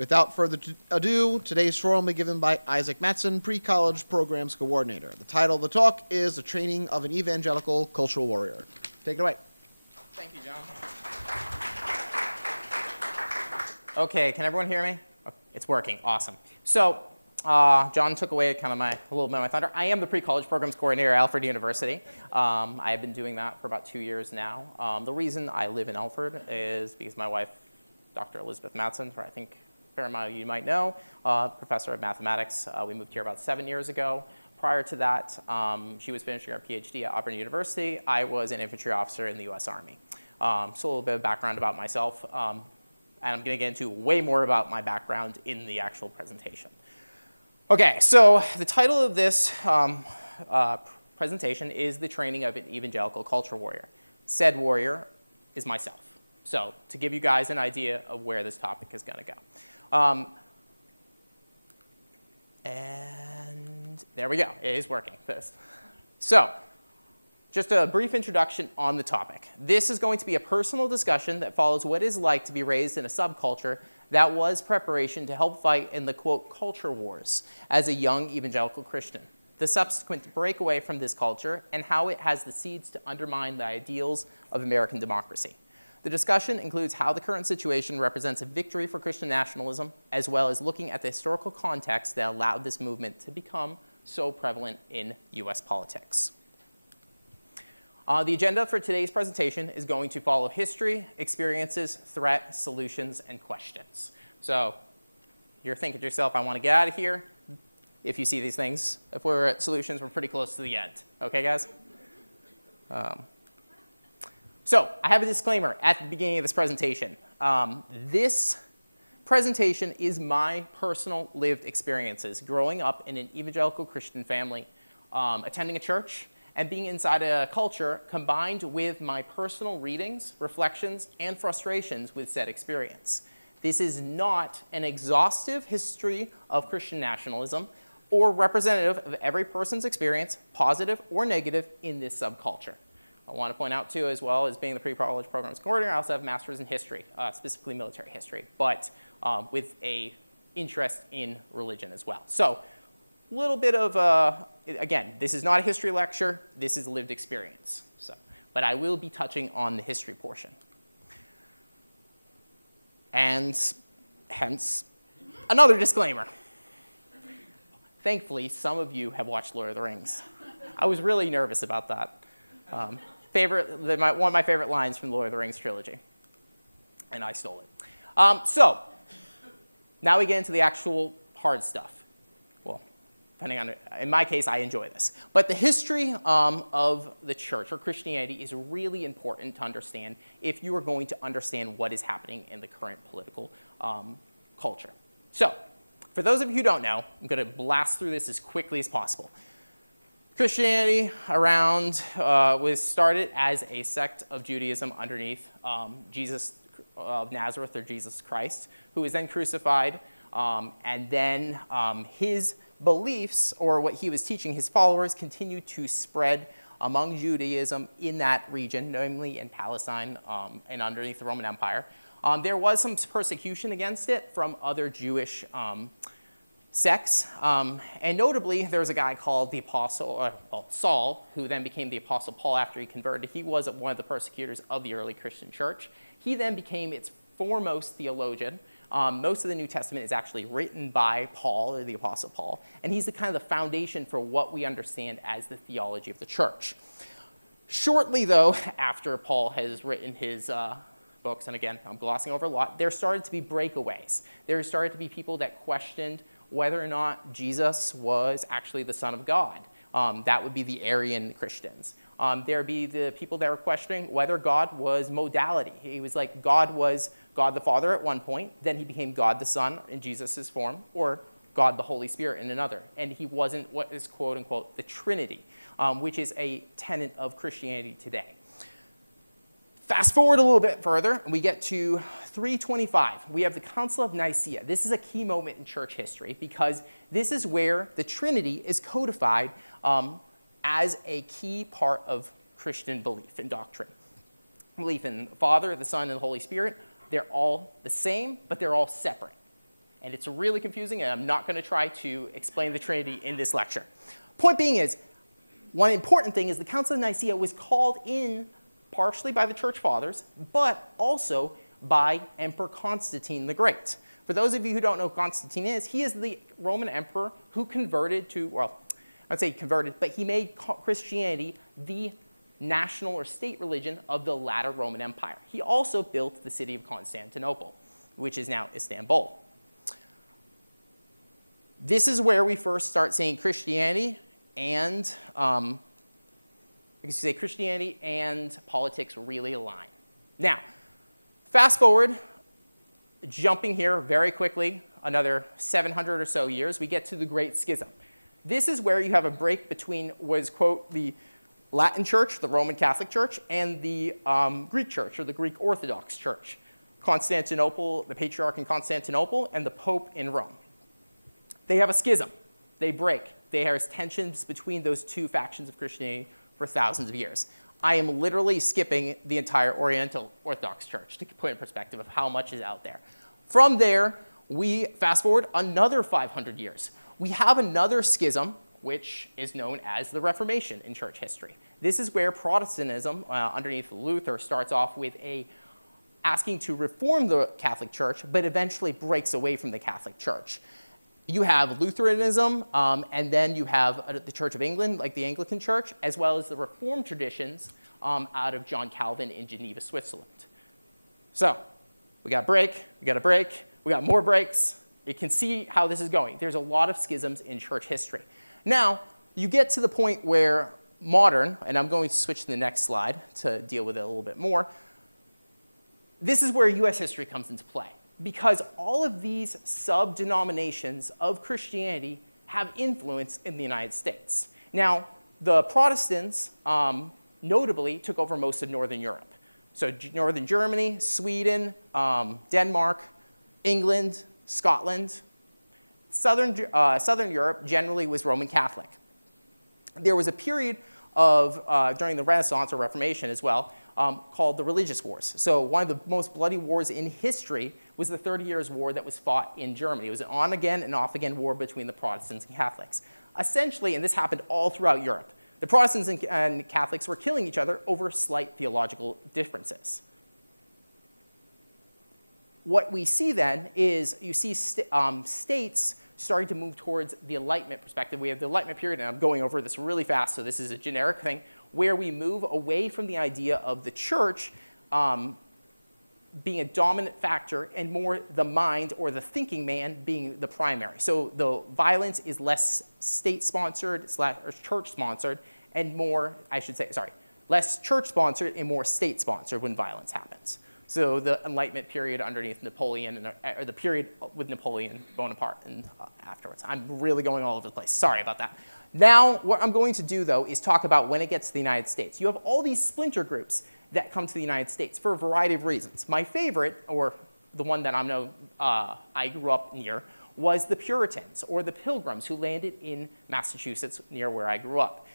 Without further ado, today's forum will be given by Isaac Matson, Pre-College Programs Coordinator. The title of the talk is The Training of an Evangelical Culture Warrior. Take it away. Thank you, John. Okay, can everyone hear me? Oh, it's working, awesome. So, John took away kind of a little bit of my thunder. I am the Pre-College Programs Coordinator at Alfred University. I have been doing that for about 2 years now. The reason I live in Alfred is because my wife, Dr. Elizabeth Matson, for I think a fair amount of you might know, professor of mathematics. We moved here about 7 years ago. Prior to that, she was finishing her PhD at Auburn University. I was an infantry officer in the U.S. Army. So a little bit of background about myself. And I'm going to get into way more about my background in the actual presentation. Okay, so the title of this presentation is The Training of an Evangelical Culture Warrior. Said warrior is myself. So to give you guys an idea of where this topic is going to go. And there we go. It is working. So just a brief introduction on the topic. This is going to be a personal discussion that follows what it is like to be raised in a subculture that was preparation to help fight in the, quote, culture wars as a young evangelical Christian, the subsequent breakaway from this culture, and how it has the seeds to undermine the ideals of American democracy. The discussion includes how the current situation represents a victory for Christian nationalism, as well as looking at the historical context that allowed this movement to become so prevalent in U.S. politics. The agenda for today's presentation is going to follow history, experiences, threat, solutions, and questions. So you're thinking to yourself, I want to get out of here. If you see these things, if we're at solutions, we're pretty close to the end. Okay, guys? So I have a disclaimer at the beginning of this presentation. This presentation is my personal lived experiences growing up in an evangelical Christian family, attending a church, and being inside a culture combined with my personal readings, reflections, and frustrations with said experience. This is not an exhaustive history of Christian nationalism or representative of every person's experience, positive or negative, in this subculture. I want to point out, too, as well as being the pre-college programs coordinator, I also have a master's in history, specifically military history, but with an interest in religion as well. So a little bit of, again, this is not a history lecture, this is lived experience. But I will be touching on the history portion. And hence, another disclaimer. Thankfully, some of you have watched Lord of the Rings. I was really nervous about that. One of my favorite lines from the Lord of the Rings trilogy. And I stole it. So, now we get into the actual hard stuff. Well, depending on, in my case, I enjoy this. But the history of the church or Christianity is really important to understand if you are going to understand what is happening in the current political culture. So, for those of you who don't know, I'm going to blast through this as quickly as possible. Christianity was started as a sect of Judaism underneath Jesus of Nazareth, or Jesus Christ, who was then crucified, and then his beliefs, or what he was teaching his followers, continued to spread among Judaism in that region, namely in Palestine and underneath the Roman Empire. There was some persecution against it from other Jewish sects, and notably there was a guy called the Apostle Saul, who then became the Apostle Paul after he converted. He was one of the persecutors of the early Christian church. He then became its foremost theologian. Most of the New Testament is actually written by Paul, or the Apostle Paul, and he's the kind of the foundation for what we understand as the theology of the church. Shortly, though, after Paul has written his books, and again, I'm glossing over a lot, there started to be breakaways. There started to be people that questioned whether or not Jesus was actually the Son of God. That would be the Arian Christians. There would be the people that were questioning whether God was modality. He was like, God was God the Father at one point, then he became God the Son in Jesus' form, or God the Holy Spirit in another. And he wasn't what is, quote unquote, the Trinity, which is a tenet of Christianity today. Fast forward a little bit further, and we get to 325. We have the Council of Nicaea. This is a key moment in church history because this is where the Trinity is codified as a key part of Christian belief and doctrine. Belief in the Father, the Son, and the Holy Spirit. They're all the same, but they're all separate. And it's really confusing, and I'm not going to try to explain the Trinity in this lecture. Point being is, one important thing is the Council of Nicaea was called in partially by the Church Fathers, but also by Emperor Constantine the Great. For those of you who don't know who Constantine is, he is the Roman emperor who converted to, well, I'd say converted, but he made Christianity the national or state religion of the latter Roman Empire. He also built the city of Constantinople, which is now Istanbul. This is where we first start seeing Christianity and Christianity and politics really align. Now, fast forward, jumping here very quickly, another 700 or so years, we get to the Great Schism. This is where you have a break between what is, quote, the Latin Church, the Roman Catholic Church, and the Greek Church, or the Greek Orthodox Church. Constantinople, the Patriarch in Constantinople, and the Pope in Rome. They have a schism. They break. There is tensions between those two factions of Christianity for thousands of years. I am literally skipping the entire Oriental Orthodox Church to put in perspective of how much is out there. From there, we fast forward another 500 years. We have another schism, which is known as the Reformation in church history. This is where Protestantism, underneath Luther, starts off with asking to reform the Catholic Church, but eventually breaks away from the Catholic Church. You have Lutheranism, and then you have the Church of England, like the Anglican Church, as well as the Reformed traditions out of John Calvin in Geneva, Switzerland. So we got a break, we got a break, we got more breaks. You can see how this is going. There's a lot of schisms in church history. Now, you get to the point where modern, and I'm going to switch to the next slide to deal with it a little bit more. This is where U.S. history comes into play, because all of these sub-denominations of Christianity have influence in the United States. Now, the Protestants notably took over most of Northern Europe. So Northern Germany, Sweden, Denmark, England, Scotland. Southern Europe generally was Roman Catholic. There was a period of, during the Renaissance or Reformation as well, called the Religious Wars. So one of the most bloody wars in history was the 30 Years' War that was fought in Germany. It was an on-again and off-again war between the Protestants and Catholics. Essentially, and this happened all throughout Europe, the Protestants and Catholics were killing each other over slight theological differences. What we see then is you see states starting to move towards the Enlightenment perspective. We have the Enlightenment period, and I'm going over this really fast, so this is a generic thing, where we move away from the idea of the church being a dominant factor and more the mind or the thinking man being the primary. So the violence is less state-sponsored, or church-sponsored, and more, less church-sponsored and more state-sponsored when violence happens. So the Enlightenment period underneath Napoleon, or the period with Napoleon Bonaparte and afterwards. I'm really going all over the place. Sorry about that. Now, what I'm going to do, though, is talk about when it gets to the United States. You have all these splinter groups that come to the United States for a variety of reasons. My favorite, or the one that I grew up near, was the Puritans, or the Pilgrims, who landed in Massachusetts near where I grew up.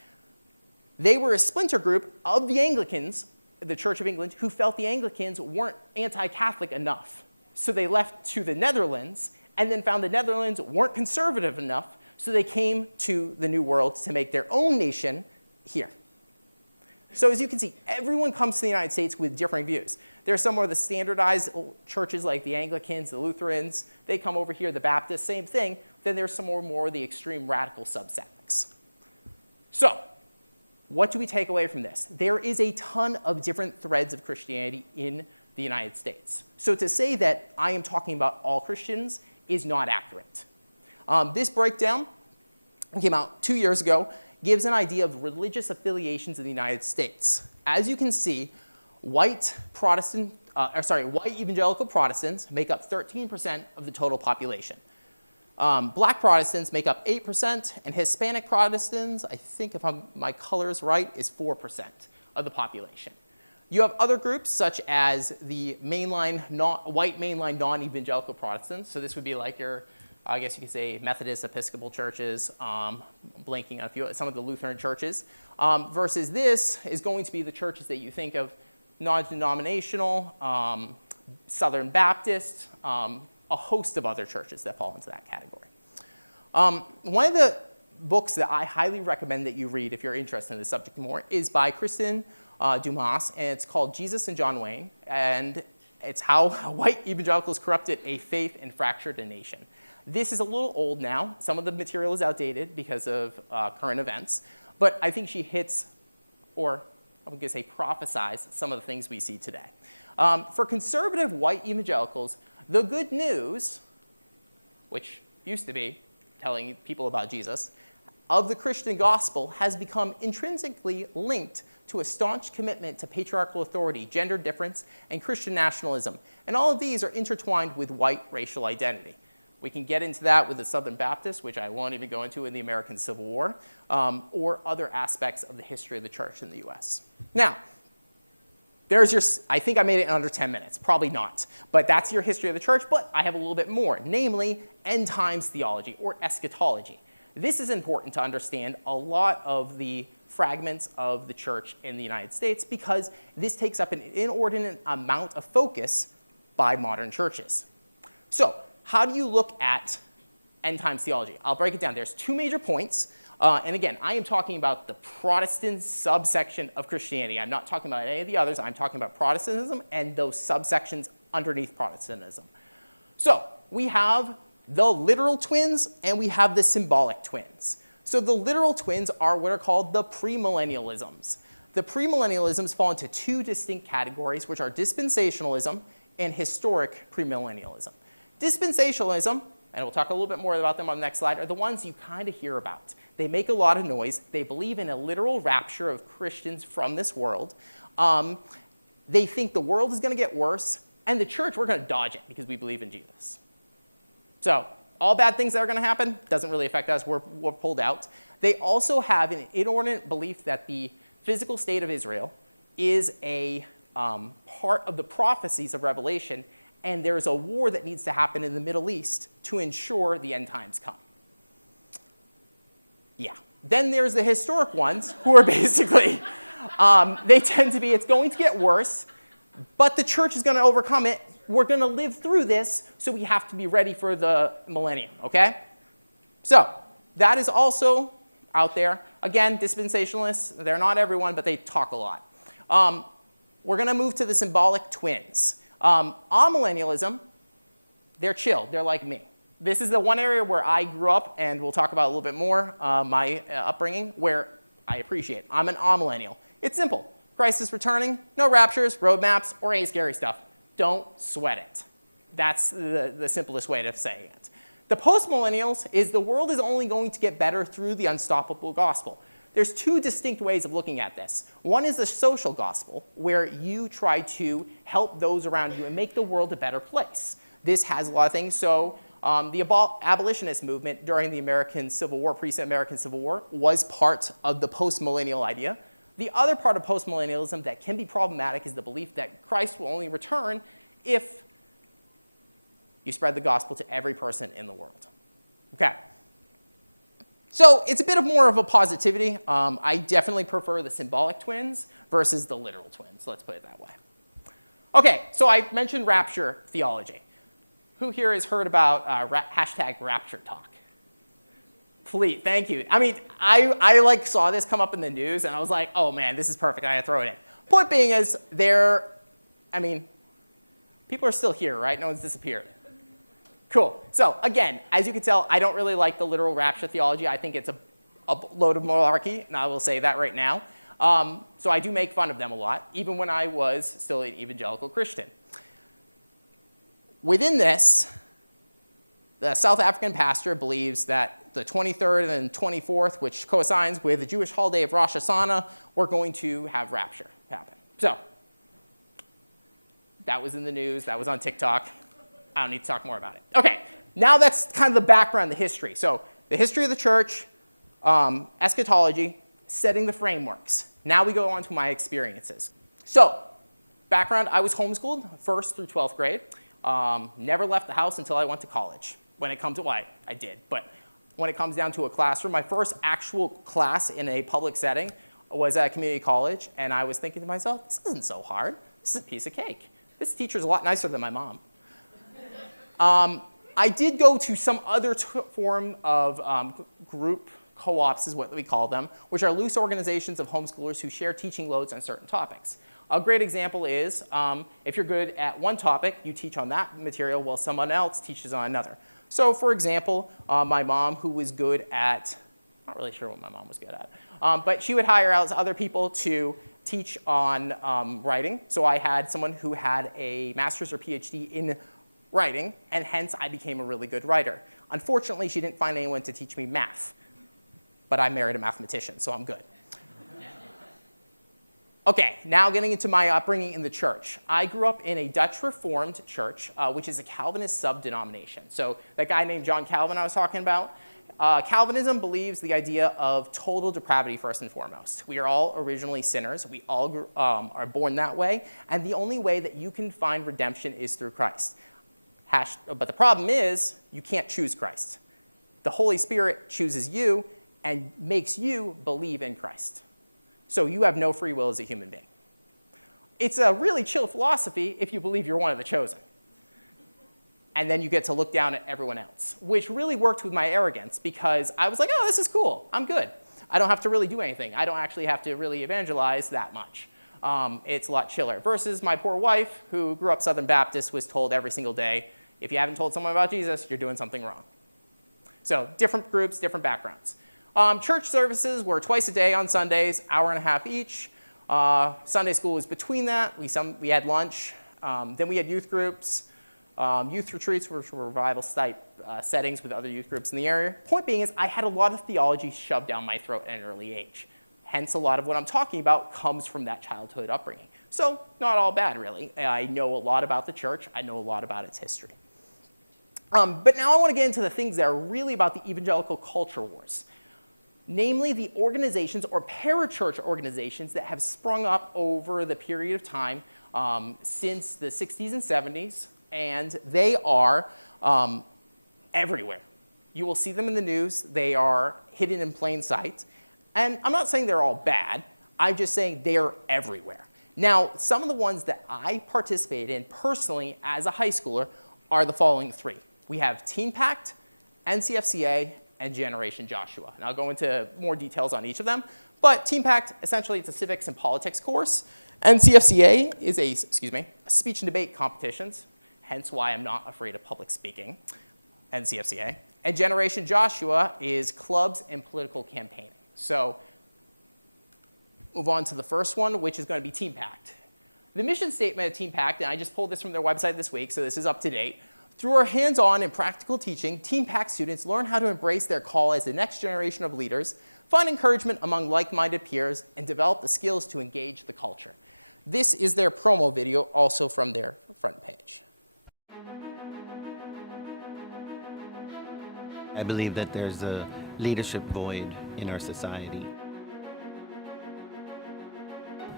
They were a splinter group of the Anglicans, the Church of England, who felt the Anglicans weren't anti-Catholic enough. So they left to the Netherlands, and then found the Netherlands weren't conservative enough, so they came to the New World to make their own nation here. So as you can see, everyone comes to the United States with differing views. There are some of the standardized churches like the Anglicans, the Lutherans. They come over here, the Baptists, same thing. Then there's some more of the extreme radical subsects. So what do we take away from this? There is a ton of different threads of Christianity in the United States. So to say that I am talking about all Christians is not accurate. This breakdown came out 2 years ago, gives an idea of religious affiliations in the United States. As you can see, white evangelical Protestants make up 13% of the total population. Black Protestants make up 8%, and Hispanic Protestants, I think if my color is right, is 4% of the population. You have other groups such as the white mainline non-evangelical Protestants. So this would be like your, I guess you could say, Methodist, Episcopal churches, blanking on a few, some of the Lutheran churches, versus this is going to be the churches that you think of non-denominational, Southern Baptist, a host of other churches that fall into that category. One of the books that I highly recommend that you read if you're interested in this subject more is by Kristen Dumas, and it's called Jesus and John Wayne, and it's how white evangelicals corrupted a faith and fractured a nation. This is a little old now. Some of the material is outdated because of current events, but I think she hits, or I'm going to say prophesies, some of the things we see today. For conservative white evangelicals, the good news, which used to be telling people about Jesus, of the Christian gospel has become intrinsically linked to a staunch commitment to patriarchal authority, gender difference, and Christian nationalism. And all of these are intertwined with white racial identity. We can get into that with the Southern Baptists, which I won't even go into in the American Civil War, or other aspects of the history of the church in the US. Now, there's your, I think I made it in under 10 minutes, probably not, but that's your history of the church, but I have a little bit more, namely end times theology or eschatology. This is important to understand a lot of the fragments of the church in the United States because this takes up an inordinate amount of focus by modern churches. So, how do you look at end times theology? I'll break it down. There's two major points. And again, I am talking about the Protestant subsection of Christianity. I'm not talking about any of the others. I'm talking about Protestantism and those subsections underneath Protestantism. So we have the literal twins and we have the symbolic twins. So the literal twins are what are called the premillennialisms. The premillennialisms fall into two distinct categories, which are dispensationalism and historic premillennialism. Dispensationalism, and we'll talk a little bit more about them on the next slide, are the ones you kind of hear about. They make a lot of noise. They believe in a literal rapture of Christians from this world. They think the world is going to get worse, and the church, we're going to dodge it because we believe in Jesus. So all bad things that are going to happen doesn't really affect us. We're pulled out. They also have an inordinate belief that the physical state of Israel is a part of the prophecies of Revelation, and there's a war that needs to happen in the Middle East to ensure the end times come. Yeah. Then there's the historic ones who are basically, they tend to be, it's going to get worse, but the church is going to overcome it. We're going to live through this, so we have to be ready for the millennium, okay? So that is also out there. Again, dispensationalists, they're not everyone, but they talk a lot. We're going to move to the symbolic twins. Amillennialism, they're chill. They're like me. This is the one area where I grew up, and we'll talk about a little bit more, my upbringing, where I appreciate. I'm an amillennial. It's simple. Christ is returning, no raptures, roadmaps, or any scary stuff. Don't sweat it. That's the simplest way of saying it. The postmillennials is the world is only going to get better through the unstoppable gospel. There's two distinct ways of looking at this. One is the social gospel, where you try to help those around you and make the world a better place. This has a lot of things. So the abolitionist movement during the American Civil War, pre-American Civil War, was part of the postmillennial idea. The other part of postmillennialism that can be problematic is the belief that Christ will only return if you spread the gospel to every person in the world. Okay. So it's a bit of more of a positivity. I definitely prefer the symbolic twins versus the literal twins. Let's put it that way. Okay, so I mentioned rapture theology. Who here has heard about hashtag rapture talk? Please, thank you. I mean, I like saw this come up in the news, and I was like, oh man, this is perfect. I had to throw it in. Point being is, people are still here, right? No one's disappeared. Cool. So again, as you can tell, I don't really like the literal rapture theology. I think it's a load of malarkey, and I will say that right now. So I do make fun of them a lot, even when I was still an evangelical Christian. Within this, the South African pastor believes that the 23rd and 24th, which coincides with the Jewish holiday of Rosh Hashanah, we're going to have rapture happen. So that was in the news. That was on TikTok. I don't need to talk more about it. Okay, now that's kind of the background, the history. So the history of the church, eschatology, setting the frameworks. Now we go on to my experiences. So background, I was homeschooled 1st through 12th grade. Never left the house until I went to college. When it comes to, well, I did, but when it comes down to a classroom, my first actual class in a public setting was at community college, and I was thinking to myself, this isn't so hard. This is a piece of cake. This teacher's a lot nicer than my mom. I did go to some other form of group co-ops, is what we call them, which are loose organizations of homeschoolers who share teaching loads on certain topics. A great example is if you're good at one topic, you teach on that material while someone else teaches on another. So for example, my mom, who was good at, not really sure what my mom was good at, but she would hire out other people to teach on writing. So I had someone who had a master's or PhD in writing, and hence I became a really good writer. Unfortunately, she didn't find anyone to teach me math, but I married a mathematician, so I'm good. Okay, now getting into my upbringing in the church. I grew up in a Dutch Reformed church, which is a Calvinist sub-denomination. So that guy named John Calvin I was talking about, Calvinism believes the idea of total depravity first and foremost. We are all originally sinners. We all are born that way, and the only way that you can find redemption is through Christ. But the problem is, you can't choose Christ. The Holy Spirit chooses you and makes you believe in Christ. So you have no free will as a human being. It's a really chill philosophy if you believe you're one of the chosen. And then you get to look down at everyone else, which really worked with my arrogance because I was like, oh, this is cool. I'm good. I don't have to really do anything. I don't actually have to really evangelize that much. It's a lot chiller. Versus my poor wife, who grew up Southern Baptist, was told every single day, if you haven't told someone about Jesus, you're doing something wrong. So different groups, different backgrounds. Church services were twice a day on Sundays, hour and a half each. Sunday school was between that. We had lunch. Then we had youth groups, youth retreats, which were revival-type settings with other youth groups in the area. Point being is I had a lot of theology shoved down my throat at an early age. Hence, a lot of what I'm talking about comes from that childhood upbringing. So not all bad, really. I know a lot about the church. I know a lot about its history. But now I want to get into the things that are really about the evangelical culture wars. Namely, the organizations or parachurch organizations that have sprung up over the period of time since the 60s and 70s, and they are everywhere. You will see them in the news. They are hidden in plain sight. And I'm not saying they're all bad. I'm just saying they're everywhere. Now, some of the ones that I participated in personally as a high schooler are the following three. We have Teen Pact, NCFCA, and Generation Joshua. And I'll go into more details on each of them. But Teen Pact, essentially, it's a civics and politics course. NCFCA is a speech and debate competitions, hence why I'm not afraid of public speaking, NCFCA. And Generation Joshua is clubs and political campaigning. So move on to the first one, which is going to be Teen Pact. The mission statement of Teen Pact, and I just pulled this from their website this week, so this is up to date. Through our hands-on and practical teaching, Teen Pact students learn how to embrace their call as the next generation of leaders, find encouragement among like-minded peers, and develop the skills to engage the culture. This is their promo video, also from their front page. I believe that there's a leadership void in our society.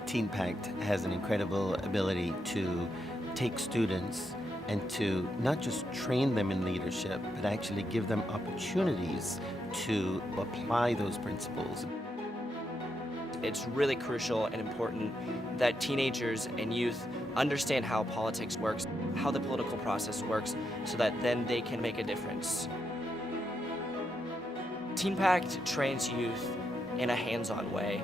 Teen Pact has an incredible ability to take students and to not just train them in leadership, but actually give them opportunities to apply those principles. It's really crucial and important that teenagers and youth understand how politics works, how the political process works, so that then they can make a difference. Teen Pact trains youth in a hands-on way.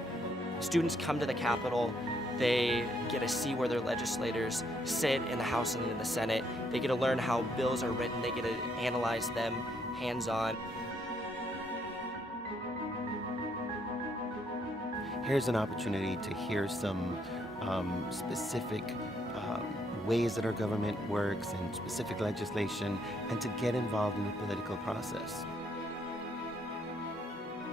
Students come to the Capitol, they get to see where their legislators sit in the House and in the Senate. They get to learn how bills are written. They get to analyze them hands-on. Here's an opportunity to hear some specific ways that our government works and specific legislation, and to get involved in the political process.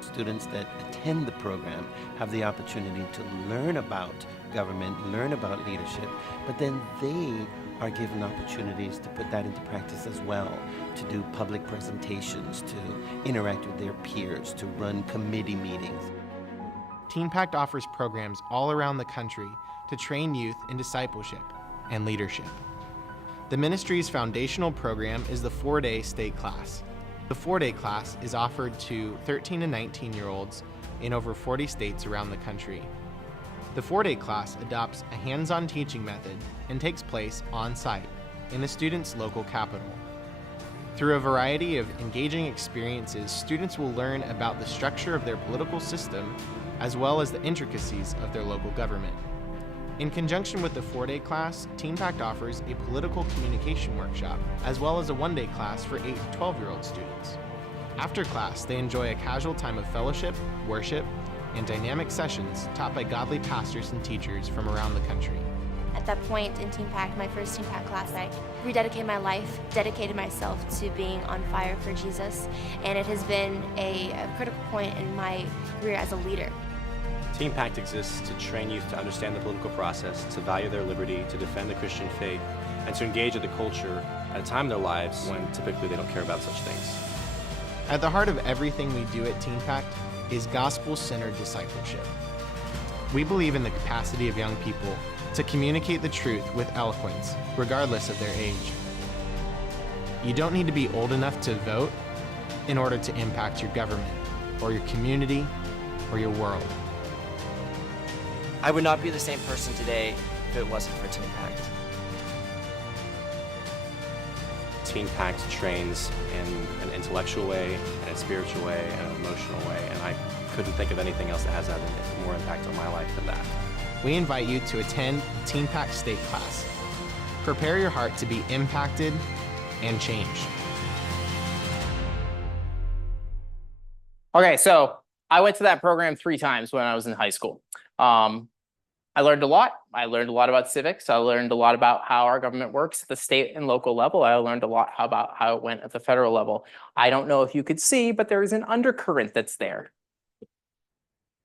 Students that attend the program have the opportunity to learn about government, learn about leadership, but then they are given opportunities to put that into practice as well, to do public presentations, to interact with their peers, to run committee meetings. Teen Pact offers programs all around the country to train youth in discipleship and leadership. The ministry's foundational program is the 4-day state class. The 4-day class is offered to 13 and 19-year-olds in over 40 states around the country. The 4-day class adopts a hands-on teaching method and takes place on-site in the student's local capital. Through a variety of engaging experiences, students will learn about the structure of their political system as well as the intricacies of their local government. In conjunction with the 4-day class, TeenPact offers a political communication workshop, as well as a 1-day class for 8 to 12-year-old students. After class, they enjoy a casual time of fellowship, worship, and dynamic sessions taught by godly pastors and teachers from around the country. At that point in TeenPact, my first TeenPact class, I rededicated my life, dedicated myself to being on fire for Jesus, and it has been a critical point in my career as a leader. TeenPact exists to train youth to understand the political process, to value their liberty, to defend the Christian faith, and to engage with the culture at a time in their lives when typically they don't care about such things. At the heart of everything we do at TeenPact is gospel-centered discipleship. We believe in the capacity of young people to communicate the truth with eloquence, regardless of their age. You don't need to be old enough to vote in order to impact your government, or your community, or your world. I would not be the same person today if it wasn't for TeenPact. TeenPact trains in an intellectual way, in a spiritual way, and an emotional way, and I couldn't think of anything else that has had more impact on my life than that. We invite you to attend TeenPact State Class. Prepare your heart to be impacted and changed. Okay, so I went to that program 3 times when I was in high school. I learned a lot. I learned a lot about civics. I learned a lot about how our government works at the state and local level. I learned a lot about how it went at the federal level. I don't know if you could see, but there is an undercurrent that's there.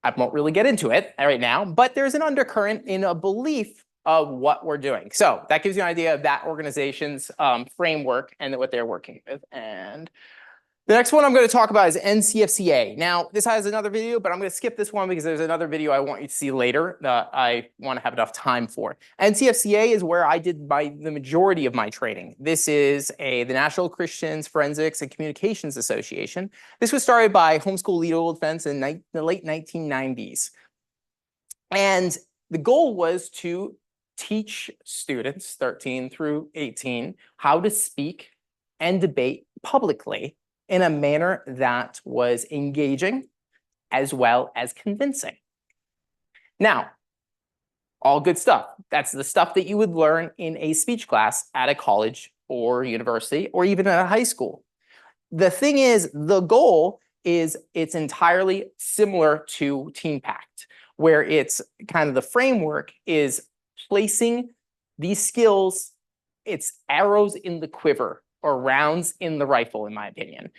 I won't really get into it right now, but there's an undercurrent in a belief of what we're doing. So that gives you an idea of that organization's framework and what they're working with. And the next one I'm going to talk about is NCFCA. Now, this has another video, but I'm going to skip this one because there's another video I want you to see later that I want to have enough time for. NCFCA is where I did the majority of my training. This is the National Christians Forensics and Communications Association. This was started by Homeschool Legal Defense in the late 1990s. And the goal was to teach students, 13 through 18, how to speak and debate publicly in a manner that was engaging as well as convincing. Now, all good stuff. That's the stuff that you would learn in a speech class at a college or university or even at a high school. The thing is, the goal is it's entirely similar to TeenPact, where it's kind of the framework is placing these skills, it's arrows in the quiver or rounds in the rifle, in my opinion,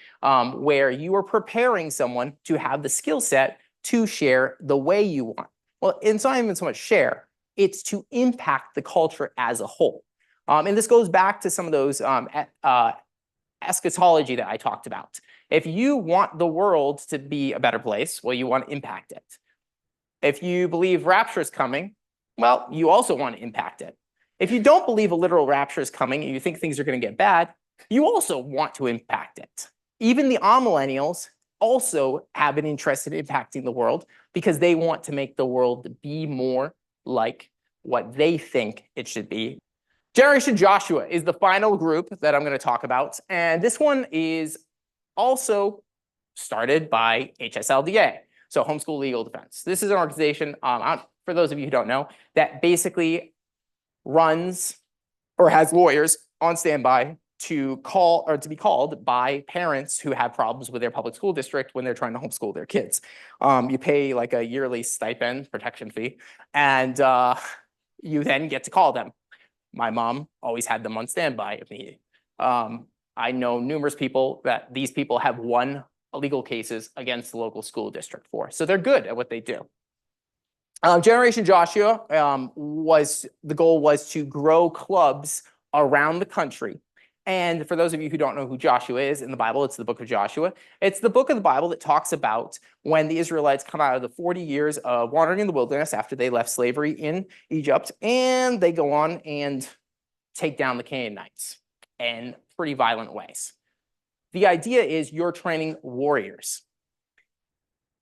where you are preparing someone to have the skill set to share the way you want. Well, it's not even so much share, it's to impact the culture as a whole. And this goes back to some of those eschatology that I talked about. If you want the world to be a better place, well, you want to impact it. If you believe rapture is coming, well, you also want to impact it. If you don't believe a literal rapture is coming and you think things are going to get bad, you also want to impact it. Even the amillennials also have an interest in impacting the world because they want to make the world be more like what they think it should be. Generation Joshua is the final group that I'm going to talk about. And this one is also started by HSLDA, so Homeschool Legal Defense. This is an organization, for those of you who don't know, that basically runs or has lawyers on standby to call or to be called by parents who have problems with their public school district when they're trying to homeschool their kids. You pay like a yearly stipend protection fee, and you then get to call them. My mom always had them on standby if needed. I know numerous people that these people have won legal cases against the local school district for, so they're good at what they do. Generation Joshua the goal was to grow clubs around the country. And for those of you who don't know who Joshua is in the Bible, it's the book of Joshua. It's the book of the Bible that talks about when the Israelites come out of the 40 years of wandering in the wilderness after they left slavery in Egypt, and they go on and take down the Canaanites in pretty violent ways. The idea is you're training warriors.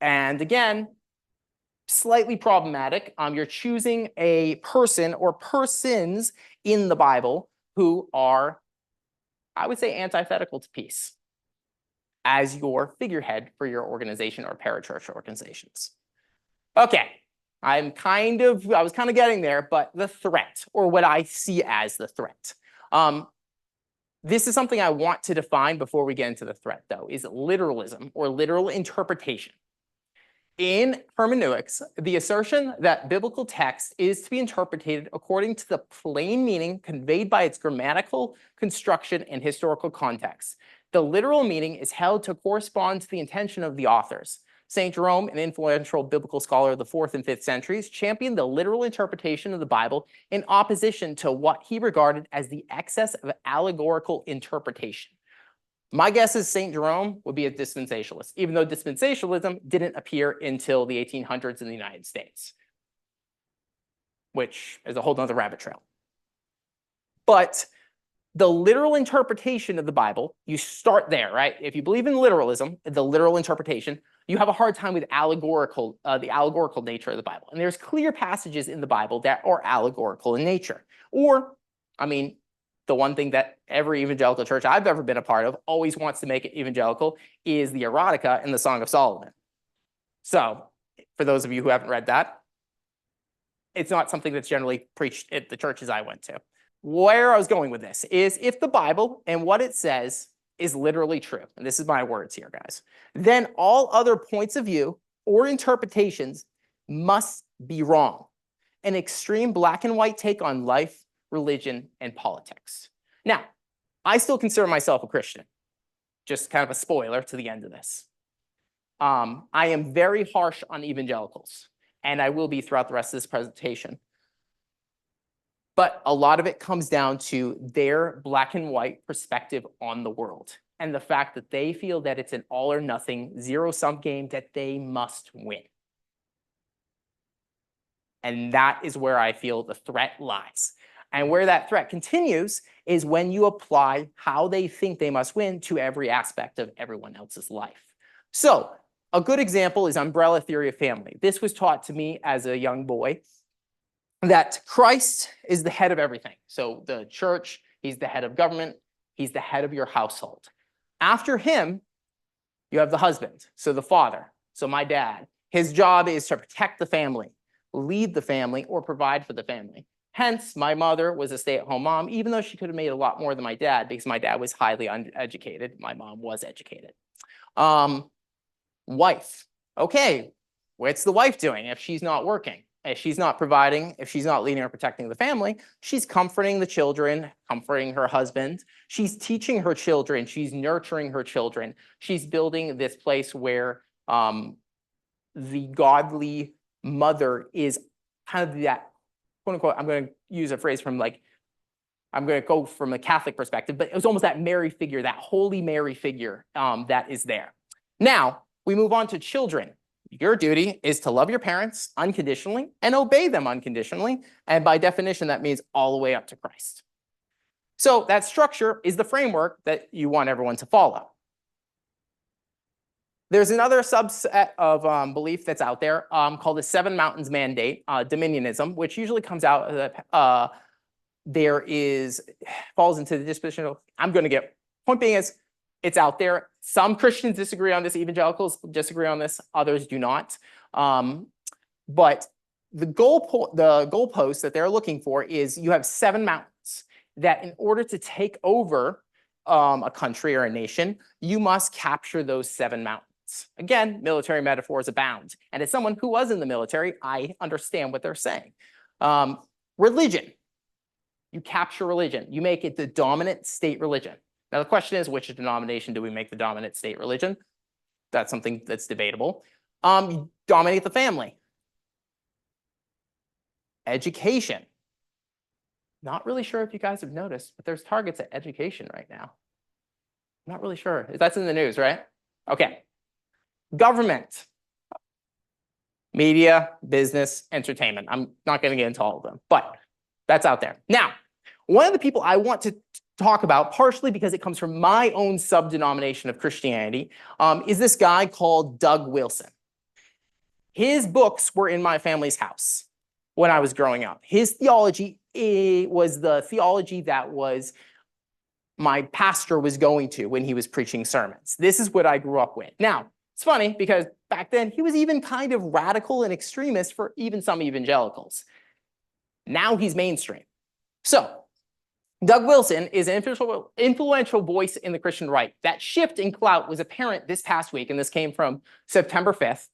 And again, slightly problematic. You're choosing a person or persons in the Bible who are I would say, antithetical to peace as your figurehead for your organization or parachurch organizations. Okay, I was kind of getting there, but the threat, or what I see as the threat. This is something I want to define before we get into the threat, though, is literalism or literal interpretation. In hermeneutics, the assertion that biblical text is to be interpreted according to the plain meaning conveyed by its grammatical construction and historical context. The literal meaning is held to correspond to the intention of the authors. St. Jerome, an influential biblical scholar of the 4th and 5th centuries, championed the literal interpretation of the Bible in opposition to what he regarded as the excess of allegorical interpretation. My guess is St. Jerome would be a dispensationalist, even though dispensationalism didn't appear until the 1800s in the United States, which is a whole nother rabbit trail. But the literal interpretation of the Bible, you start there, right? If you believe in literalism, the literal interpretation, you have a hard time with the allegorical nature of the Bible. And there's clear passages in the Bible that are allegorical in nature. Or, I mean, the one thing that every evangelical church I've ever been a part of always wants to make it evangelical is the erotica in the Song of Solomon. So, for those of you who haven't read that, it's not something that's generally preached at the churches I went to. Where I was going with this is if the Bible and what it says is literally true, and this is my words here, guys, then all other points of view or interpretations must be wrong. An extreme black and white take on life, religion, and politics. Now, I still consider myself a Christian. Just kind of a spoiler to the end of this. I am very harsh on evangelicals, and I will be throughout the rest of this presentation. But a lot of it comes down to their black and white perspective on the world and the fact that they feel that it's an all or nothing zero-sum game that they must win. And that is where I feel the threat lies. And where that threat continues is when you apply how they think they must win to every aspect of everyone else's life. So a good example is umbrella theory of family. This was taught to me as a young boy, that Christ is the head of everything. So the church, he's the head of government, he's the head of your household. After him, you have the husband, so the father, so my dad. His job is to protect the family, lead the family, or provide for the family. Hence, my mother was a stay-at-home mom, even though she could have made a lot more than my dad because my dad was highly uneducated. My mom was educated. Wife. Okay, what's the wife doing if she's not working? If she's not providing, if she's not leading or protecting the family, she's comforting the children, comforting her husband. She's teaching her children. She's nurturing her children. She's building this place where the godly mother is kind of that, quote unquote, I'm going to use a phrase from I'm going to go from a Catholic perspective, but it was almost that Mary figure, that Holy Mary figure that is there. Now, we move on to children. Your duty is to love your parents unconditionally and obey them unconditionally. And by definition, that means all the way up to Christ. So that structure is the framework that you want everyone to follow. There's another subset of belief that's out there called the Seven Mountains Mandate, dominionism, which usually comes out falls into the dispositional. Point being is, it's out there. Some Christians disagree on this. Evangelicals disagree on this. Others do not. But the goalpost that they're looking for is you have 7 mountains that in order to take over a country or a nation, you must capture those 7 mountains. Again, military metaphors abound. And as someone who was in the military, I understand what they're saying. Religion. You capture religion. You make it the dominant state religion. Now, the question is, which denomination do we make the dominant state religion? That's something that's debatable. You dominate the family. Education. Not really sure if you guys have noticed, but there's targets at education right now. I'm not really sure. That's in the news, right? Okay. Government. Media, business, entertainment. I'm not going to get into all of them, but that's out there. Now, one of the people I want to talk about, partially because it comes from my own sub-denomination of Christianity, is this guy called Doug Wilson. His books were in my family's house when I was growing up. His theology was the theology that was my pastor was going to when he was preaching sermons. This is what I grew up with. Now, it's funny because back then he was even kind of radical and extremist for even some evangelicals. Now he's mainstream. So, Doug Wilson is an influential voice in the Christian right. That shift in clout was apparent this past week, and this came from September 5th,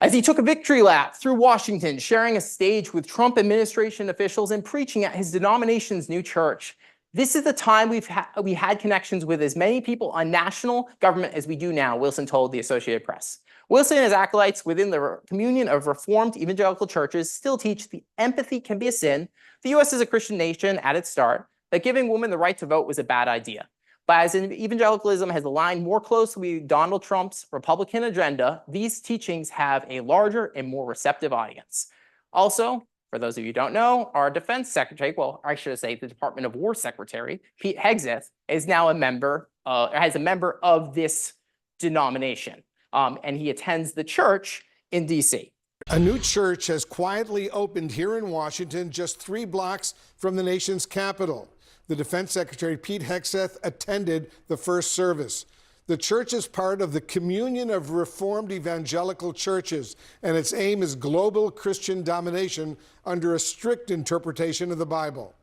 as he took a victory lap through Washington, sharing a stage with Trump administration officials and preaching at his denomination's new church. This is the time we had connections with as many people on national government as we do now, Wilson told the Associated Press. Wilson and his acolytes within the communion of Reformed evangelical churches still teach the empathy can be a sin. The U.S. is a Christian nation at its start, that giving women the right to vote was a bad idea. But as evangelicalism has aligned more closely with Donald Trump's Republican agenda, these teachings have a larger and more receptive audience. Also, for those of you who don't know, our defense secretary, well, I should say the Department of War secretary, Pete Hegseth, is now a member of this denomination. And he attends the church in D.C. A new church has quietly opened here in Washington, just 3 blocks from the nation's capital. The Defense Secretary, Pete Hegseth, attended the first service. The church is part of the communion of Reformed evangelical churches, and its aim is global Christian domination under a strict interpretation of the Bible.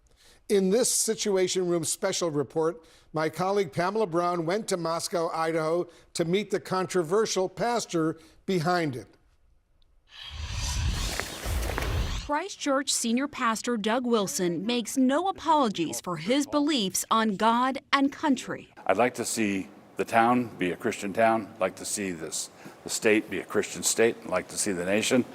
In this Situation Room special report, my colleague Pamela Brown went to Moscow, Idaho, to meet the controversial pastor behind it. Christ Church senior pastor Doug Wilson makes no apologies for his beliefs on God and country. I'd like to see the town be a Christian town. I'd like to see the state be a Christian state. I'd like to see the nation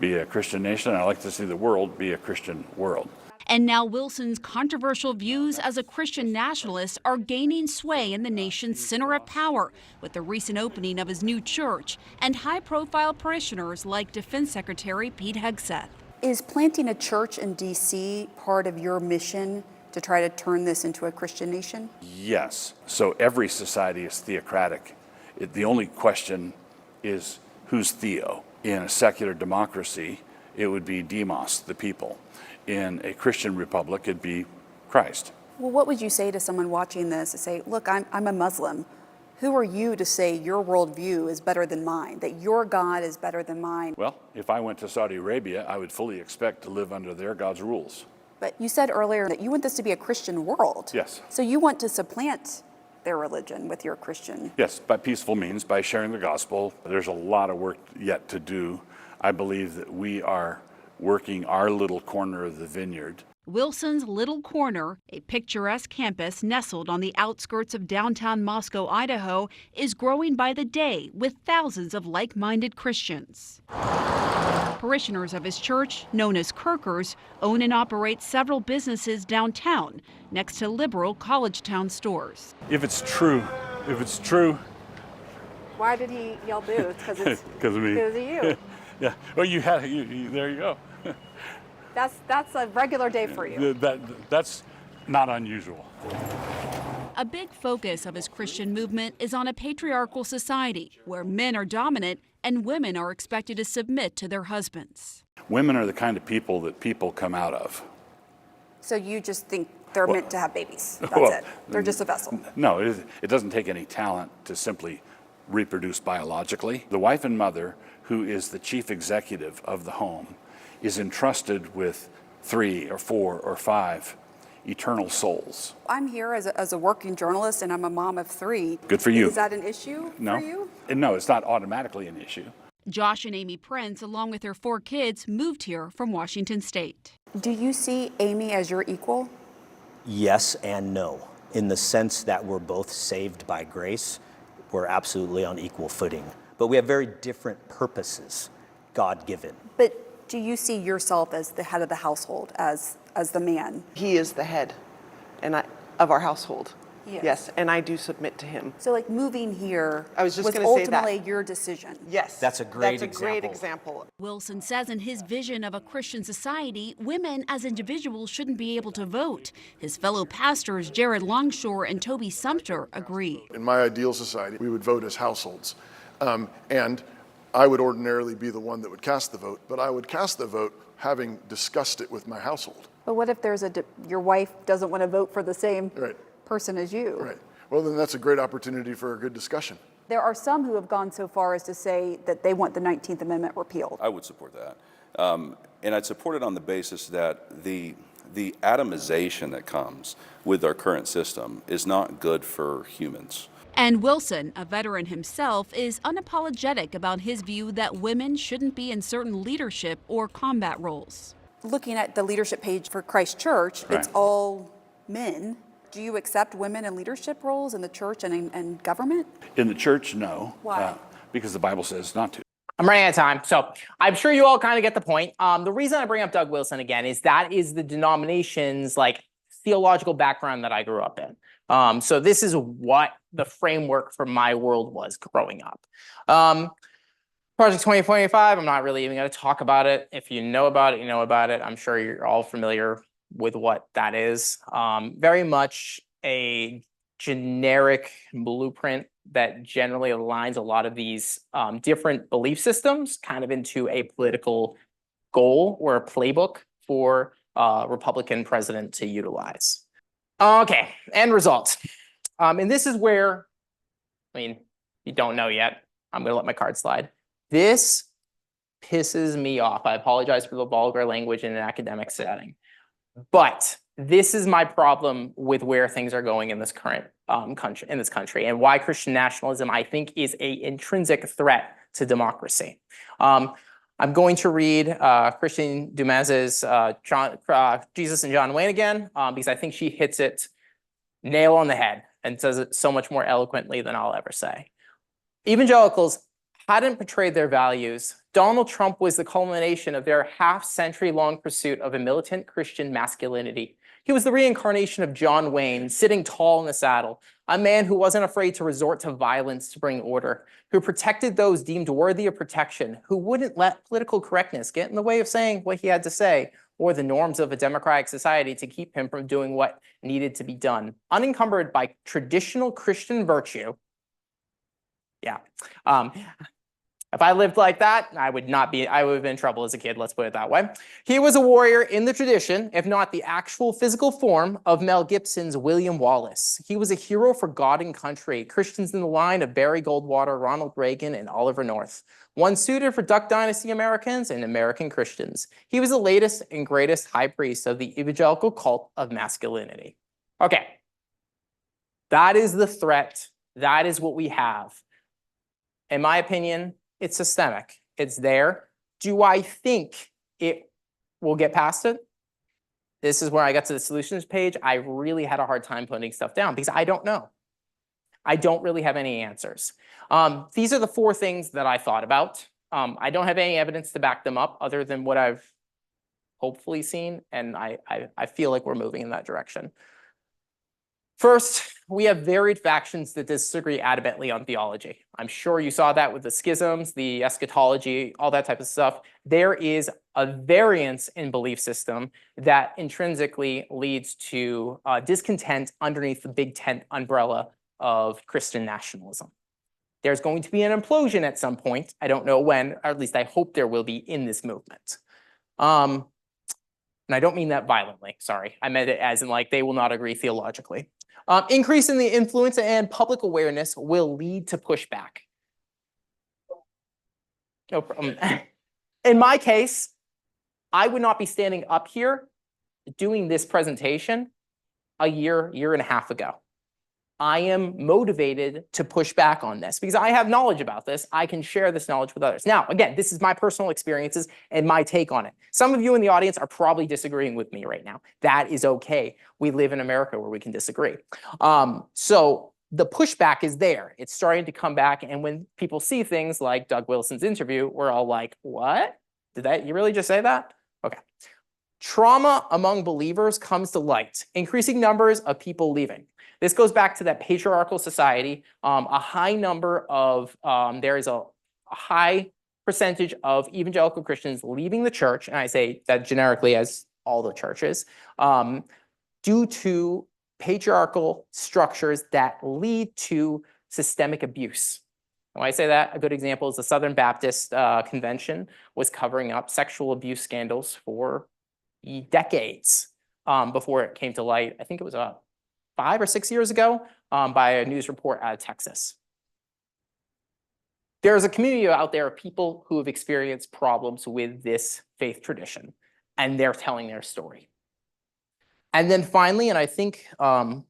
be a Christian nation. I'd like to see the world be a Christian world. And now Wilson's controversial views as a Christian nationalist are gaining sway in the nation's center of power with the recent opening of his new church and high-profile parishioners like Defense Secretary Pete Hegseth. Is planting a church in D.C. part of your mission to try to turn this into a Christian nation? Yes. So every society is theocratic. The only question is who's theo? In a secular democracy, it would be demos, the people. In a Christian republic, it'd be Christ. Well, what would you say to someone watching this and say, look, I'm a Muslim. Who are you to say your worldview is better than mine, that your God is better than mine? Well, if I went to Saudi Arabia, I would fully expect to live under their God's rules. But you said earlier that you want this to be a Christian world. Yes. So you want to supplant their religion with your Christian. Yes, by peaceful means, by sharing the gospel. There's a lot of work yet to do. I believe that we are working our little corner of the vineyard. Wilson's Little Corner, a picturesque campus nestled on the outskirts of downtown Moscow, Idaho, is growing by the day with thousands of like-minded Christians. Parishioners of his church, known as Kirkers, own and operate several businesses downtown, next to liberal college town stores. If it's true. Why did he yell boo? Because it's because of me. Because of you. Yeah. Well, there you go. That's a regular day for you. That's not unusual. A big focus of his Christian movement is on a patriarchal society where men are dominant and women are expected to submit to their husbands. Women are the kind of people that people come out of. So you just think they're meant to have babies. That's well, it. They're just a vessel. No, it doesn't take any talent to simply reproduce biologically. The wife and mother, who is the chief executive of the home, is entrusted with 3 or 4 or 5 eternal souls. I'm here as a working journalist, and I'm a mom of 3. Good for you. Is that an issue for you? No, it's not automatically an issue. Josh and Amy Prince, along with their 4 kids, moved here from Washington State. Do you see Amy as your equal? Yes and no. In the sense that we're both saved by grace, we're absolutely on equal footing. But we have very different purposes, God-given. But do you see yourself as the head of the household, as the man? He is the head of our household. Yes. Yes, and I do submit to him. So like moving here was ultimately your decision. Yes. That's a great example. Wilson says in his vision of a Christian society, women as individuals shouldn't be able to vote. His fellow pastors, Jared Longshore and Toby Sumter, agree. In my ideal society, we would vote as households. And I would ordinarily be the one that would cast the vote, but I would cast the vote having discussed it with my household. But what if your wife doesn't want to vote for the same person as you. Right. Well, then that's a great opportunity for a good discussion. There are some who have gone so far as to say that they want the 19th Amendment repealed. I would support that. And I'd support it on the basis that the atomization that comes with our current system is not good for humans. And Wilson, a veteran himself, is unapologetic about his view that women shouldn't be in certain leadership or combat roles. Looking at the leadership page for Christ Church, Right. It's all men. Do you accept women in leadership roles in the church and government? In the church, no. Why? Because the Bible says not to. I'm running out of time, so I'm sure you all kind of get the point. The reason I bring up Doug Wilson again is that is the denomination's like theological background that I grew up in. So this is what the framework for my world was growing up. Project 2025, I'm not really even going to talk about it. If you know about it, you know about it. I'm sure you're all familiar with what that is. Very much a generic blueprint that generally aligns a lot of these different belief systems kind of into a political goal or a playbook for a Republican president to utilize. Okay, end result. And this is where, I mean, you don't know yet. I'm going to let my card slide. This pisses me off. I apologize for the vulgar language in an academic setting. But this is my problem with where things are going in this current country, and why Christian nationalism, I think, is an intrinsic threat to democracy. I'm going to read Christine Dumas's Jesus and John Wayne again, because I think she hits it nail on the head and says it so much more eloquently than I'll ever say. Evangelicals hadn't portrayed their values. Donald Trump was the culmination of their half-century-long pursuit of a militant Christian masculinity. He was the reincarnation of John Wayne, sitting tall in the saddle, a man who wasn't afraid to resort to violence to bring order, who protected those deemed worthy of protection, who wouldn't let political correctness get in the way of saying what he had to say, or the norms of a democratic society to keep him from doing what needed to be done. Unencumbered by traditional Christian virtue. Yeah. If I lived like that, I would have been in trouble as a kid, let's put it that way. He was a warrior in the tradition, if not the actual physical form, of Mel Gibson's William Wallace. He was a hero for God and country, Christians in the line of Barry Goldwater, Ronald Reagan, and Oliver North. One suited for Duck Dynasty Americans and American Christians. He was the latest and greatest high priest of the evangelical cult of masculinity. Okay, that is the threat. That is what we have. In my opinion, it's systemic. It's there. Do I think it will get past it? This is where I got to the solutions page. I really had a hard time putting stuff down because I don't know. I don't really have any answers. These are the 4 things that I thought about. I don't have any evidence to back them up other than what I've hopefully seen, and I feel like we're moving in that direction. First, we have varied factions that disagree adamantly on theology. I'm sure you saw that with the schisms, the eschatology, all that type of stuff. There is a variance in belief system that intrinsically leads to discontent underneath the big tent umbrella of Christian nationalism. There's going to be an implosion at some point. I don't know when, or at least I hope there will be in this movement. And I don't mean that violently, sorry. I meant it as in like they will not agree theologically. Increase in the influence and public awareness will lead to pushback. No problem. In my case, I would not be standing up here doing this presentation a year and a half ago. I am motivated to push back on this because I have knowledge about this. I can share this knowledge with others. Now, again, this is my personal experiences and my take on it. Some of you in the audience are probably disagreeing with me right now. That is okay. We live in America where we can disagree. So the pushback is there. It's starting to come back. And when people see things like Doug Wilson's interview, we're all like, what? You really just say that? Okay. Trauma among believers comes to light. Increasing numbers of people leaving. This goes back to that patriarchal society. A high number of, there is a high percentage of evangelical Christians leaving the church, and I say that generically as all the churches, due to patriarchal structures that lead to systemic abuse. When I say that, a good example is the Southern Baptist Convention was covering up sexual abuse scandals for decades before it came to light. I think it was 5 or 6 years ago by a news report out of Texas. There's a community out there of people who have experienced problems with this faith tradition, and they're telling their story. And then finally, and I think I'm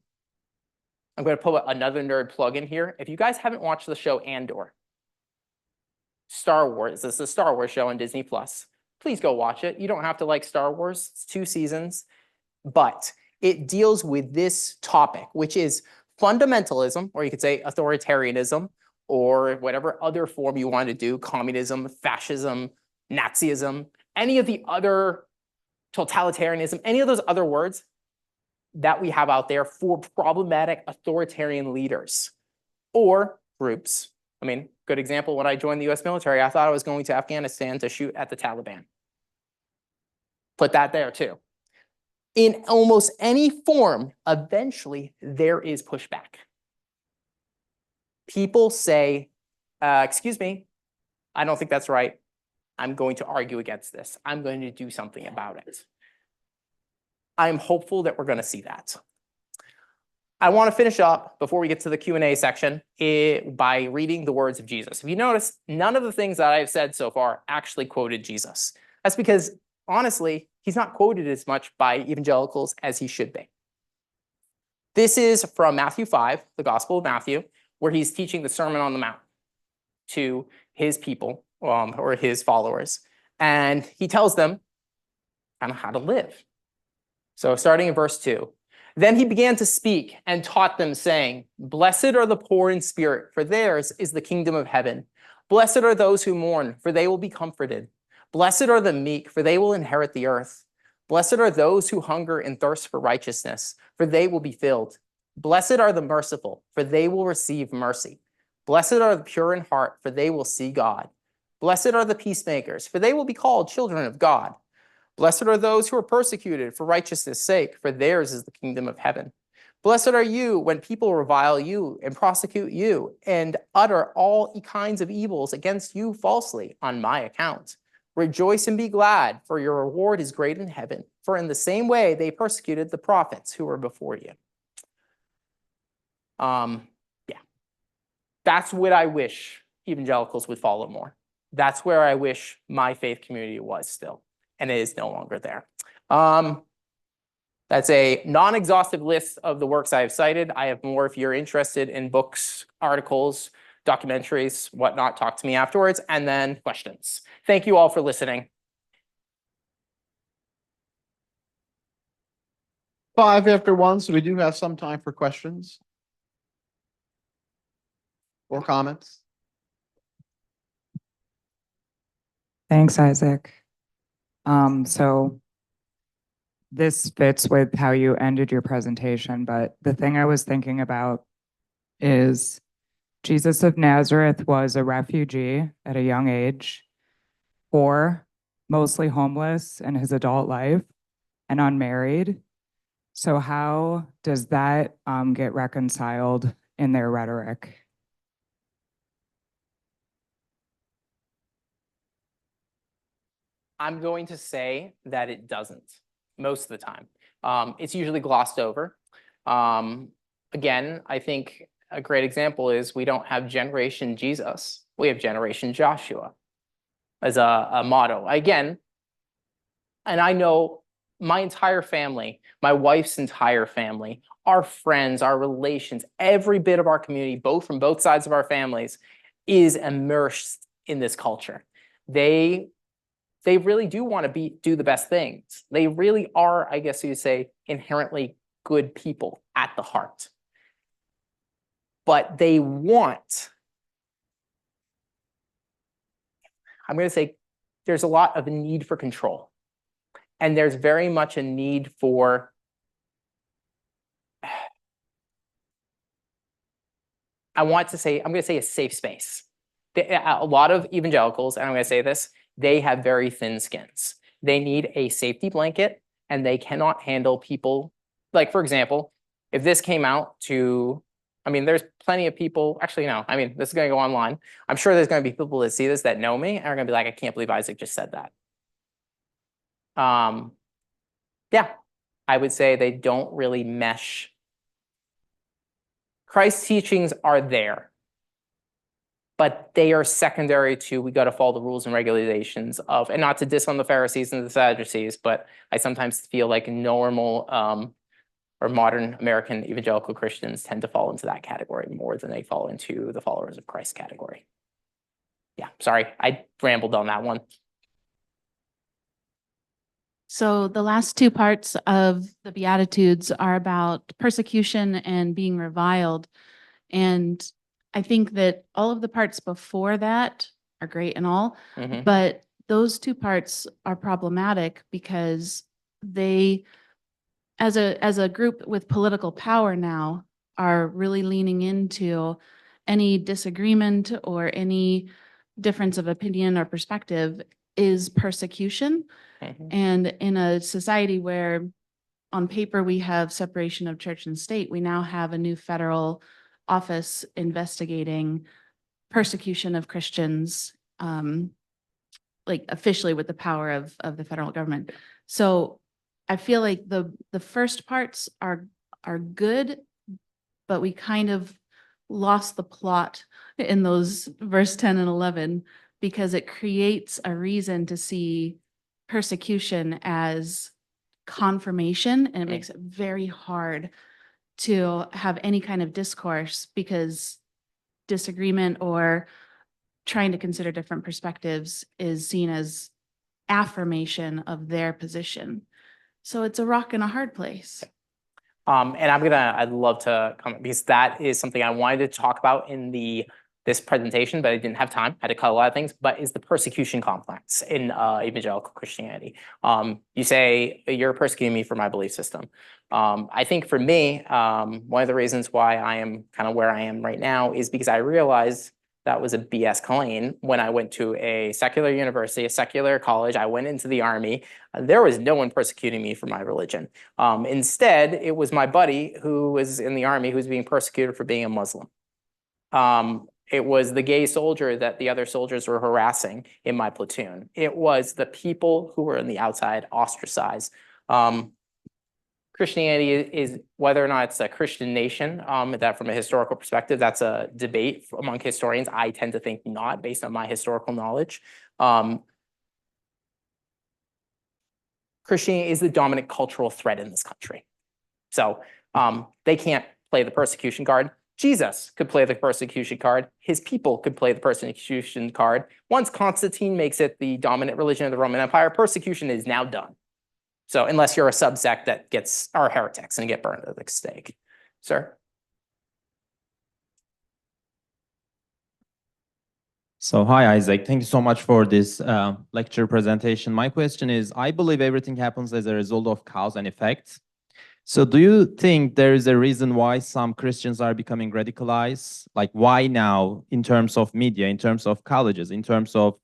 going to put another nerd plug in here. If you guys haven't watched the show Andor, Star Wars, this is a Star Wars show on Disney+. Please go watch it. You don't have to like Star Wars. It's 2 seasons. But it deals with this topic, which is fundamentalism, or you could say authoritarianism, or whatever other form you want to do, communism, fascism, Nazism, any of the other totalitarianism, any of those other words that we have out there for problematic authoritarian leaders or groups. I mean, good example, when I joined the US military, I thought I was going to Afghanistan to shoot at the Taliban. Put that there too. In almost any form, eventually there is pushback. People say, excuse me, I don't think that's right. I'm going to argue against this. I'm going to do something about it. I'm hopeful that we're going to see that. I want to finish up before we get to the Q&A section by reading the words of Jesus. If you notice, none of the things that I've said so far actually quoted Jesus. That's because, honestly, he's not quoted as much by evangelicals as he should be. This is from Matthew 5, the Gospel of Matthew, where he's teaching the Sermon on the Mount to his people or his followers. And he tells them kind of how to live. So starting in verse 2, then he began to speak and taught them, saying, "Blessed are the poor in spirit, for theirs is the kingdom of heaven. Blessed are those who mourn, for they will be comforted. Blessed are the meek, for they will inherit the earth. Blessed are those who hunger and thirst for righteousness, for they will be filled. Blessed are the merciful, for they will receive mercy. Blessed are the pure in heart, for they will see God. Blessed are the peacemakers, for they will be called children of God. Blessed are those who are persecuted for righteousness' sake, for theirs is the kingdom of heaven. Blessed are you when people revile you and prosecute you and utter all kinds of evils against you falsely on my account. Rejoice and be glad, for your reward is great in heaven. For in the same way they persecuted the prophets who were before you." Yeah, that's what I wish evangelicals would follow more. That's where I wish my faith community was still, and it is no longer there. That's a non-exhaustive list of the works I have cited. I have more if you're interested in books, articles, documentaries, whatnot. Talk to me afterwards, and then questions. Thank you all for listening. 5 after 1, so we do have some time for questions or comments. Thanks, Isaac. So this fits with how you ended your presentation, but the thing I was thinking about is Jesus of Nazareth was a refugee at a young age, poor, mostly homeless in his adult life, and unmarried. So how does that get reconciled in their rhetoric? I'm going to say that it doesn't most of the time. It's usually glossed over. Again, I think a great example is we don't have Generation Jesus. We have Generation Joshua as a motto. Again, and I know my entire family, my wife's entire family, our friends, our relations, every bit of our community, both from both sides of our families, is immersed in this culture. They really do want to do the best things. They really are, I guess you'd say, inherently good people at the heart. But they want, I'm going to say, there's a lot of a need for control. And there's very much a need for I'm going to say a safe space. A lot of evangelicals, and I'm going to say this, they have very thin skins. They need a safety blanket, and they cannot handle people. Like, for example, if this came out to, I mean, there's plenty of people, actually, no, I mean, this is going to go online. I'm sure there's going to be people that see this that know me and are going to be like, I can't believe Isaac just said that. Yeah, I would say they don't really mesh Christ's teachings are there, but they are secondary to, we got to follow the rules and regulations of, and not to diss on the Pharisees and the Sadducees, but I sometimes feel like normal or modern American evangelical Christians tend to fall into that category more than they fall into the followers of Christ category. Yeah, sorry, I rambled on that one. So the last two parts of the Beatitudes are about persecution and being reviled. And I think that all of the parts before that are great and all, but those two parts are problematic because they, as a group with political power now, are really leaning into any disagreement or any difference of opinion or perspective is persecution. And in a society where on paper we have separation of church and state, we now have a new federal office investigating persecution of Christians, like officially with the power of the federal government. So I feel like the first parts are good, but we kind of lost the plot in those verse 10 and 11 because it creates a reason to see persecution as confirmation, and it makes it very hard to have any kind of discourse because disagreement or trying to consider different perspectives is seen as affirmation of their position. So it's a rock and a hard place. And I'd love to comment because that is something I wanted to talk about in this presentation, but I didn't have time. I had to cut a lot of things, but is the persecution complex in evangelical Christianity. You say, you're persecuting me for my belief system. I think for me, one of the reasons why I am kind of where I am right now is because I realized that was a BS claim when I went to a secular university, a secular college. I went into the army. There was no one persecuting me for my religion. Instead, it was my buddy who was in the army who was being persecuted for being a Muslim. It was the gay soldier that the other soldiers were harassing in my platoon. It was the people who were on the outside ostracized. Christianity is, whether or not it's a Christian nation, that from a historical perspective, that's a debate among historians. I tend to think not, based on my historical knowledge. Christianity is the dominant cultural threat in this country. So they can't play the persecution card. Jesus could play the persecution card. His people could play the persecution card. Once Constantine makes it the dominant religion of the Roman Empire, persecution is now done. So unless you're a subsect that are heretics and get burned at the stake. Sir? So hi, Isaac. Thank you so much for this lecture presentation. My question is, I believe everything happens as a result of cause and effect. So do you think there is a reason why some Christians are becoming radicalized? Like why now in terms of media, in terms of colleges, in terms of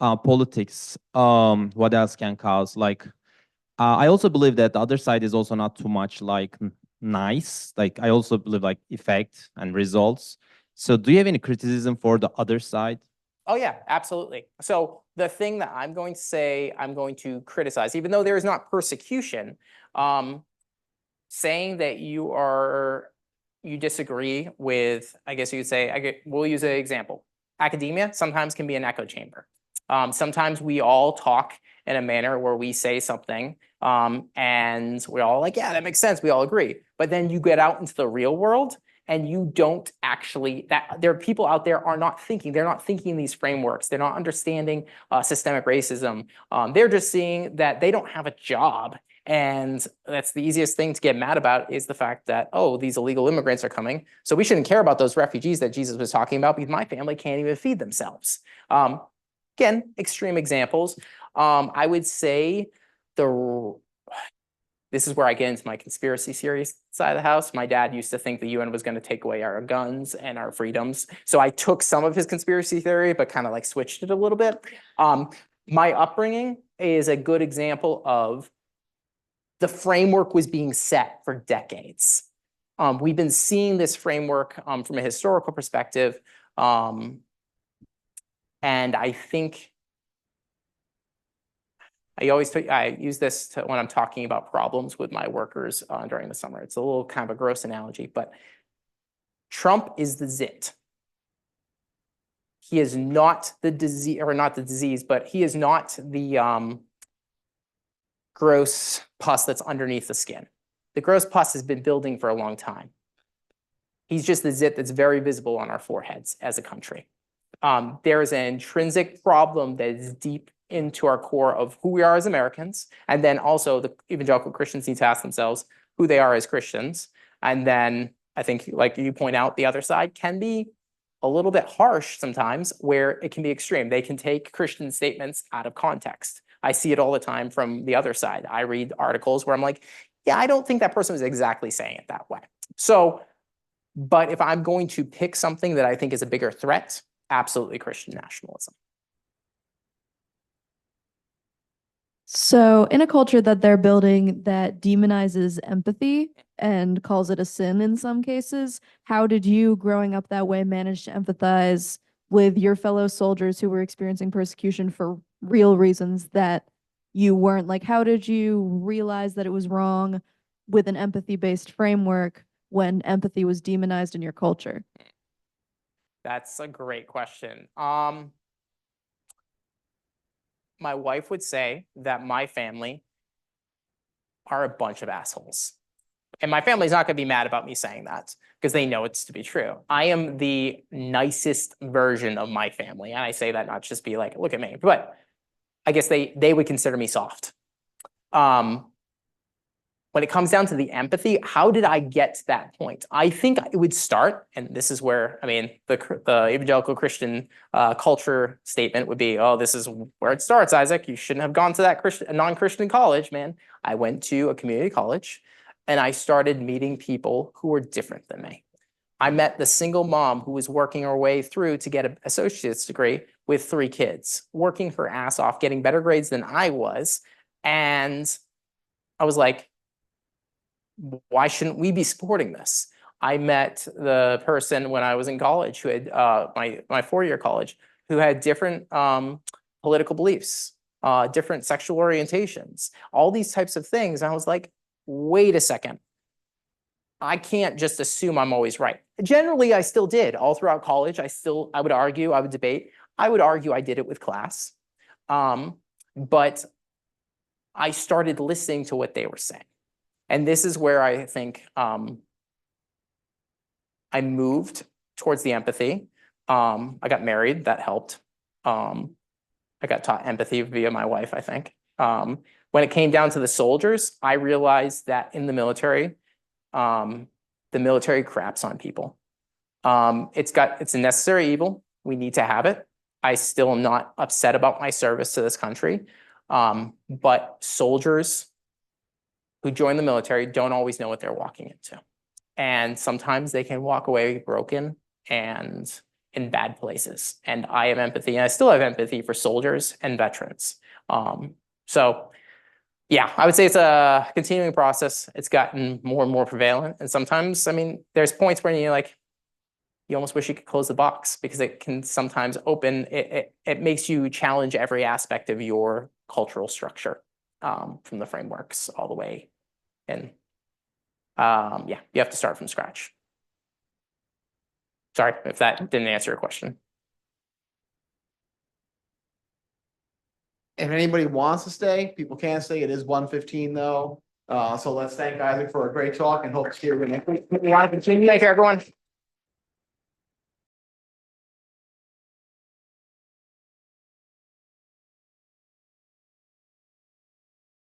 politics? What else can cause? Like, I also believe that the other side is also not too much like nice. Like I also believe like effect and results. So do you have any criticism for the other side? Oh yeah, absolutely. So the thing that I'm going to say, I'm going to criticize, even though there is not persecution, saying that you disagree with, I guess you could say, we'll use an example. Academia sometimes can be an echo chamber. Sometimes we all talk in a manner where we say something and we're all like, yeah, that makes sense. We all agree. But then you get out into the real world and you don't actually, there are people out there are not thinking. They're not thinking in these frameworks. They're not understanding systemic racism. They're just seeing that they don't have a job. And that's the easiest thing to get mad about is the fact that, oh, these illegal immigrants are coming. So we shouldn't care about those refugees that Jesus was talking about because my family can't even feed themselves. Again, extreme examples. I would say this is where I get into my conspiracy theories side of the house. My dad used to think the UN was going to take away our guns and our freedoms. So I took some of his conspiracy theory, but kind of like switched it a little bit. My upbringing is a good example of the framework was being set for decades. We've been seeing this framework from a historical perspective. And I think I use this when I'm talking about problems with my workers during the summer. It's a little kind of a gross analogy, but Trump is the zit. He is not the disease, or not the disease, but he is not the gross pus that's underneath the skin. The gross pus has been building for a long time. He's just the zit that's very visible on our foreheads as a country. There is an intrinsic problem that is deep into our core of who we are as Americans. And then also the evangelical Christians need to ask themselves who they are as Christians. And then I think, like you point out, the other side can be a little bit harsh sometimes, where it can be extreme. They can take Christian statements out of context. I see it all the time from the other side. I read articles where I'm like, yeah, I don't think that person was exactly saying it that way. So, but if I'm going to pick something that I think is a bigger threat, absolutely Christian nationalism. So in a culture that they're building that demonizes empathy and calls it a sin in some cases, how did you, growing up that way, manage to empathize with your fellow soldiers who were experiencing persecution for real reasons that you weren't? Like, how did you realize that it was wrong with an empathy-based framework when empathy was demonized in your culture? That's a great question. My wife would say that my family are a bunch of assholes. And my family's not going to be mad about me saying that because they know it's to be true. I am the nicest version of my family. And I say that not just be like, look at me, but I guess they would consider me soft. When it comes down to the empathy, how did I get to that point? I think it would start, and this is where, I mean, the evangelical Christian culture statement would be, oh, this is where it starts, Isaac. You shouldn't have gone to that non-Christian college, man. I went to a community college, and I started meeting people who were different than me. I met the single mom who was working her way through to get an associate's degree with 3 kids, working her ass off, getting better grades than I was. And I was like, why shouldn't we be supporting this? I met the person when I was in college who had my 4-year college, who had different political beliefs, different sexual orientations, all these types of things. And I was like, wait a second. I can't just assume I'm always right. Generally, I still did. All throughout college, I would argue, I would debate. I would argue I did it with class. But I started listening to what they were saying. And this is where I think I moved towards the empathy. I got married, that helped. I got taught empathy via my wife, I think. When it came down to the soldiers, I realized that in the military craps on people. It's a necessary evil. We need to have it. I still am not upset about my service to this country. But soldiers who join the military don't always know what they're walking into. And sometimes they can walk away broken and in bad places. And I have empathy, and I still have empathy for soldiers and veterans. So yeah, I would say it's a continuing process. It's gotten more and more prevalent. And sometimes, I mean, there's points where you're like, you almost wish you could close the box, because it can sometimes open, it makes you challenge every aspect of your cultural structure, from the frameworks all the way. And yeah, you have to start from scratch. Sorry if that didn't answer your question. If anybody wants to stay, people can stay. It is 1:15 though. So let's thank Isaac for a great talk and hope to see you again. We want to continue. Thank you, everyone.